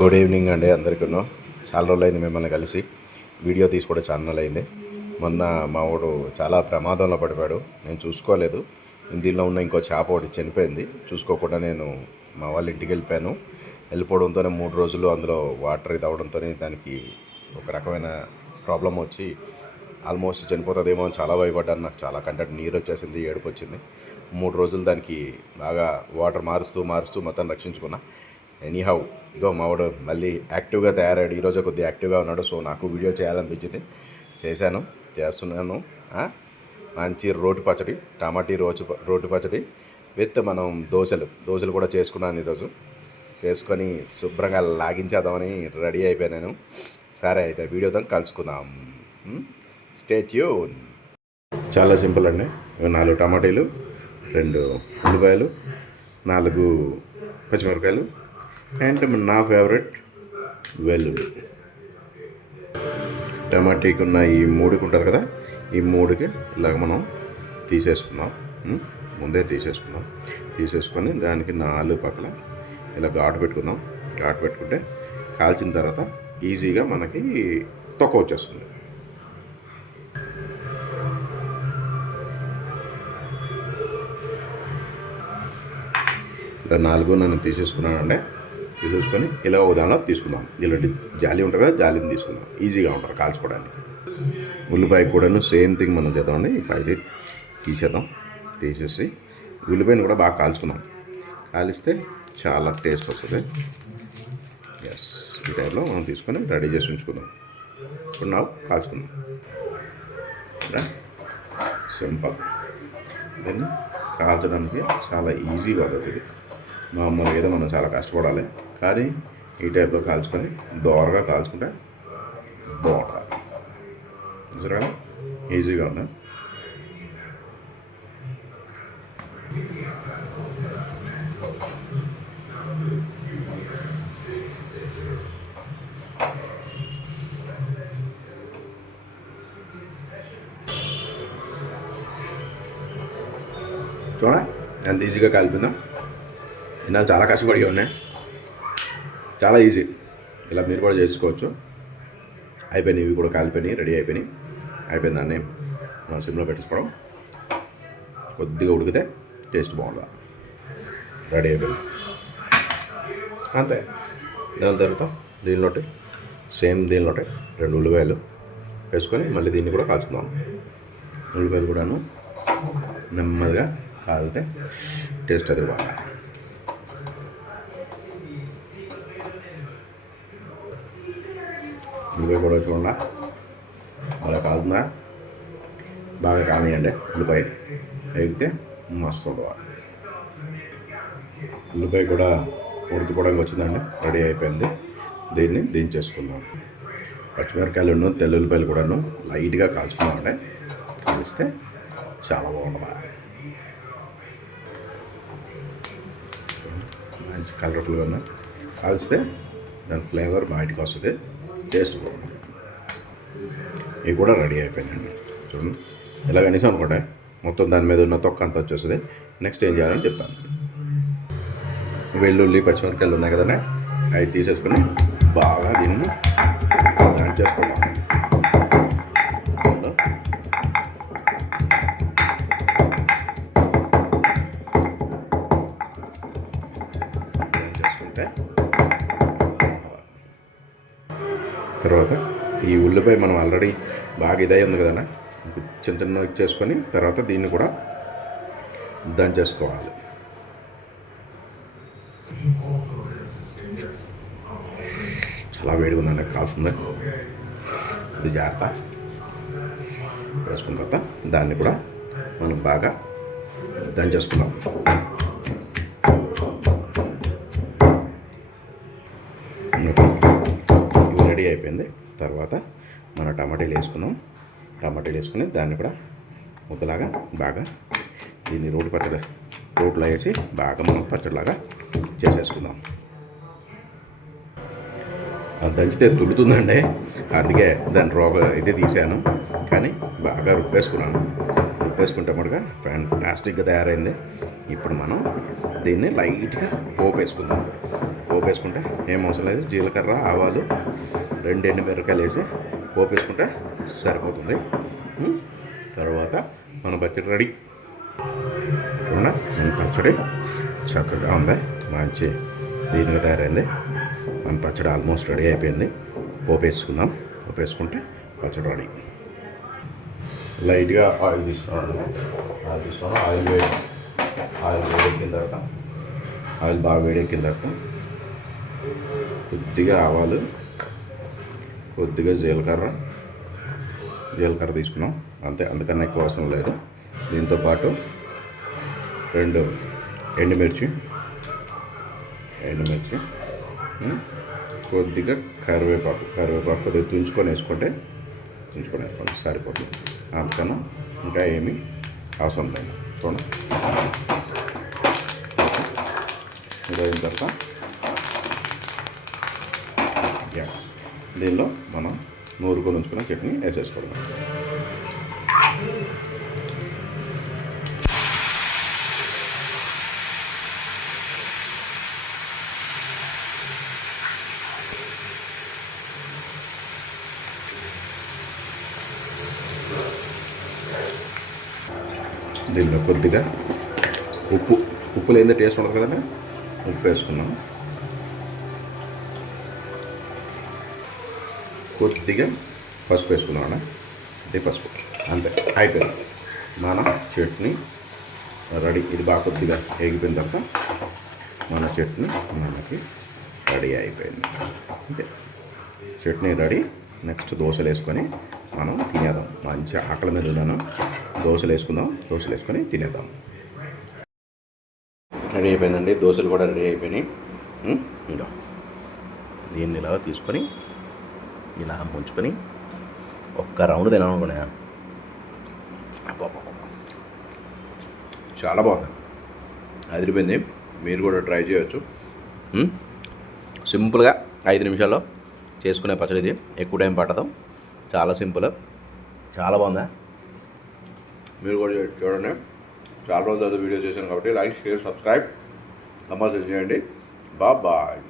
Good evening అండి అందరికీ. చాలా రోజులైంది మిమ్మల్ని కలిసి వీడియో తీసుకోవడం చాలా రోజులైంది. మొన్న మా వాడు చాలా ప్రమాదంలో పడిపోయాడు. నేను చూసుకోలేదు. ఇందులో ఉన్న ఇంకో చేప ఒకటి చనిపోయింది. చూసుకోకుండా నేను మా వాళ్ళ ఇంటికి వెళ్ళిపోయాను. వెళ్ళిపోవడంతోనే 3 రోజులు అందులో వాటర్ ఇది అవడంతో దానికి ఒక రకమైన ప్రాబ్లం వచ్చి ఆల్మోస్ట్ చనిపోతుందేమో అని చాలా భయపడ్డాను. నాకు చాలా కంటెంట్ నీరు వచ్చేసింది, ఏడుపు వచ్చింది. 3 రోజులు దానికి బాగా వాటర్ మారుస్తూ మొత్తం రక్షించుకున్నా. ఎనీహౌ ఇగో మావాడు మళ్ళీ యాక్టివ్గా తయారయ్యాడు. ఈరోజు కొద్దిగా యాక్టివ్గా ఉన్నాడు. సో నాకు వీడియో చేయాలనిపించింది, చేస్తున్నాను. మంచి రోటి పచ్చడి, టమాటీ రోటి పచ్చడి విత్ మనం దోశలు కూడా చేసుకున్నాను ఈరోజు. చేసుకొని శుభ్రంగా లాగించేద్దామని రెడీ అయిపోయాను. సరే అయితే వీడియోతో కలుసుకుందాం. Stay tune. చాలా సింపుల్ అండి. 4 టమాటీలు, 2 ఉల్లిపాయలు, 4 పచ్చిమిరపకాయలు అండ్ నా ఫేవరెట్ వెల్లుల్లి. టమాటీకి ఉన్న ఈ 3కి ఉంటుంది కదా, ఈ 3కి ఇలాగ మనం తీసేసుకుందాం. ముందే తీసేసుకొని దానికి 4 పక్కల ఇలా ఘాటు పెట్టుకుందాం. ఘాటు పెట్టుకుంటే కాల్చిన తర్వాత ఈజీగా మనకి తొక్క వచ్చేస్తుంది. ఇలా 4 నన్ను తీసేసుకున్నానండి. తీసేసుకొని ఇలా దానిలో తీసుకుందాం. ఇలాంటి జాలి ఉంటుంది కదా, జాలిని తీసుకుందాం. ఈజీగా ఉంటారు కాల్చుకోవడానికి. ఉల్లిపాయ కూడాను సేమ్ థింగ్ మనం చేద్దామండి. ఇప్పుడు తీసేద్దాం. తీసేసి ఉల్లిపాయను కూడా బాగా కాల్చుకుందాం. కాలిస్తే చాలా టేస్ట్ వస్తుంది. ఎస్, ఈ టైంలో మనం తీసుకొని రెడీ చేసి ఉంచుకుందాం. ఇప్పుడు ನಾವು కాల్చుకుందాం. సింపుల్. దీన్ని కాల్చడానికి చాలా ఈజీ పద్ధతి ఇది. మామూలుగా ఏదో మనం చాలా కష్టపడాలి, కానీ ఈ టైప్లో కాల్చుకొని దోరగా కాల్చుకుంటే బాగుంటుంది. చూసారా, ఈజీగా ఉందా? చూడండి ఎంత ఈజీగా కాలిపోయిందా. ఇన్నాళ్ళు చాలా కష్టపడి ఉన్నాయి. చాలా ఈజీ. ఇలా మీరు కూడా చేసుకోవచ్చు. అయిపోయినాయి, ఇవి కూడా కాలిపోయినాయి, రెడీ అయిపోయింది. దాన్ని మనం సిమ్లో పెట్టేసుకోవడం. కొద్దిగా ఉడికితే టేస్ట్ బాగుంటుంది. రెడీ అయిపోయింది అంతే. దాని తర్వాత దీనిలోటి సేమ్ 2 ఉల్లిపాయలు వేసుకొని మళ్ళీ దీన్ని కూడా కాల్చుకుందాం. ఉల్లిపాయలు కూడాను నెమ్మదిగా కాలితే టేస్ట్ అది బాగా. ఉల్లిపాయ కూడా చూడండి అలా కాలుతుందా. బాగా కానియండి. ఉల్లిపాయ వేగితే మస్తు ఉంటుంది. ఉల్లిపాయ కూడా ఉడికిపోవడానికి వచ్చిందండి, రెడీ అయిపోయింది. దీన్ని దించేసుకుందాం. పచ్చిమిరపకాయలను తెల్లుల్లిపాయలు కూడాను లైట్గా కాల్చుకున్నామండి. కాలిస్తే చాలా బాగుంటుంది. మంచి కలర్ఫుల్గా ఉన్న కాల్స్తే దాని ఫ్లేవర్ బయటకు వస్తుంది, టేస్ట్ బాగుంటుంది. ఇవి కూడా రెడీ అయిపోయినాయండి. చూడండి, ఇలా కనీసం అనుకోండి మొత్తం దాని మీద ఉన్న తొక్క అంతా వచ్చేస్తుంది. నెక్స్ట్ ఏం చేయాలని చెప్తాను. వెల్లుల్లి పచ్చిమిరపకాయలు ఉన్నాయి కదండి, అవి తీసేసుకొని బాగా దీన్ని దంచేసుకుందాం. దంచేసుకుంటే తర్వాత ఈ ఉల్లిపాయ మనం ఆల్రెడీ బాగా ఇదై ఉంది కదండి, చిన్న చేసుకొని తర్వాత దీన్ని కూడా దంచేసుకోవాలి. చాలా వేడిగా ఉందండి, కాలుతుంది. ఇది జాగ్రత్త. వేసుకున్న తర్వాత దాన్ని కూడా మనం బాగా దంచేసుకుందాం. రెడీ అయిపోయింది. తర్వాత మన టమాటీలు వేసుకుందాం. టమాటీలు వేసుకుని దాన్ని కూడా ముద్దలాగా బాగా దీన్ని రోట్లో వేసి బాగా మనం పచ్చడిలాగా చేసేసుకుందాం. దంచితే తులుతుందండి, అందుకే దాని ఇది తీసాను. కానీ బాగా రుబ్బేసుకుంటే మటుగా ఫ్యాంటాస్టిక్గా తయారైంది. ఇప్పుడు మనం దీన్ని లైట్గా పోపు వేసుకుందాం. పోపు వేసుకుంటే ఏం అవసరం లేదు. జీలకర్ర, ఆవాలు, 2 ఎండుమిరపకాయలు వేసి పోపు వేసుకుంటే సరిపోతుంది. తర్వాత మన పచ్చడి రెడీ. మన పచ్చడి చక్కగా ఉంది, మంచి దీనిగా తయారైంది. మన పచ్చడి ఆల్మోస్ట్ రెడీ అయిపోయింది. పోపు వేసుకుందాం. పోపు వేసుకుంటే పచ్చడి రెడీ. లైట్గా ఆయిల్ తీసుకోవాలి. ఆయిల్ వేడెక్కిన తర్వాత ఆయిల్ బాగా వేడెక్కిన తర్వాత కొద్దిగా ఆవాలు, కొద్దిగా జీలకర్ర తీసుకున్నాం అంతే, అందుకన్నా ఎక్కువ అవసరం లేదు. దీంతోపాటు 2 ఎండుమిర్చి, కొద్దిగా కరివేపాకు కొద్దిగా తుంచుకొని వేసుకోండి సరిపోతుంది. అందుకన్నా ఇంకా ఏమీ అవసరం లేదు. చూడండి, ఇది అయిన తర్వాత దీనిలో మనం నూరుకొని ఉంచుకున్న చట్నీ వేసేసుకోవడం. దీనిలో కొద్దిగా ఉప్పు లేని టేస్ట్ ఉండదు కదండి, ఉప్పు వేసుకున్నాం. కొద్దిగా పసుపు వేసుకున్నాం అన్న, ఇది పసుపు అంతే, అయిపోయింది మన చట్నీ రెడీ. ఇది బాగా కొద్దిగా వేగిపోయిన తర్వాత మన చట్నీ మనకి రెడీ అయిపోయింది. అంతే, చట్నీ రెడీ. నెక్స్ట్ దోశలు వేసుకొని మనం తినేద్దాం. మంచి ఆకలి మీద ఉన్నాను, దోశలు వేసుకొని తినేద్దాం. రెడీ అయిపోయిందండి, దోశలు కూడా రెడీ అయిపోయినాయి. ఇంకా దీన్ని ఇలా తీసుకొని ఇలా ముంచుకొని ఒక్క రౌండ్ తినాలనుకున్నా. చాలా బాగుంది, అదిరిపోయింది. మీరు కూడా ట్రై చేయొచ్చు. సింపుల్గా 5 నిమిషాల్లో చేసుకునే పచ్చడి ఇది, ఎక్కువ టైం పట్టదు, చాలా సింపుల్, చాలా బాగుందా. మీరు కూడా చూడండి. చాలా రోజులు వీడియో చేశాను కాబట్టి లైక్, షేర్, సబ్స్క్రైబ్ కంపల్సరీ చేయండి. బాయ్.